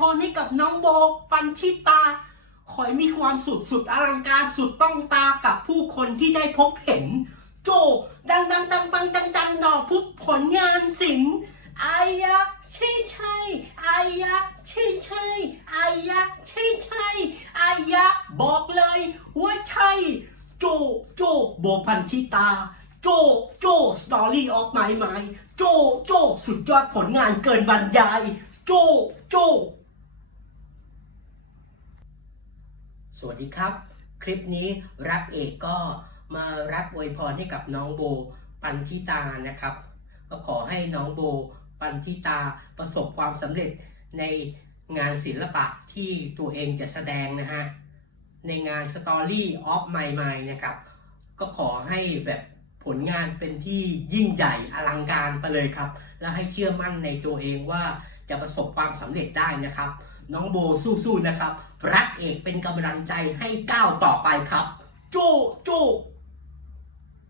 พรให้กับน้องโบปันทิตา ขอให้มีความสุดสุดอลังการสุดต้องตากับผู้คนที่ได้พบเห็น โจ ดังดังดังปังจังจังดอกพุกผลงานศิลป์อายะใช่ใช่อายะใช่ใช่อายะใช่ใช่อายะบอกเลยว่าใช่ โจโจโบพันธิตาโจ โจ สตอรี่ออฟไมล์ไมโจ โจ สุดยอดผลงานเกินบรรยาย โจ โจ สวัสดีครับ คลิปนี้รับเอกก็มารับอวยพรให้กับน้องโบปันธิตานะครับ ก็ขอให้น้องโบปันธิตาประสบความสำเร็จในงานศิลปะที่ตัวเองจะแสดงนะฮะ ในงาน Story of My Mind นะครับ ก็ขอให้แบบผลงานเป็นที่ยิ่งใหญ่อลังการไปเลยครับ และให้เชื่อมั่นในตัวเองว่าจะประสบความสำเร็จได้นะครับ น้องโบสู้ๆนะครับ รักเอกเป็นกำลังใจให้ก้าวต่อไปครับ โจโจ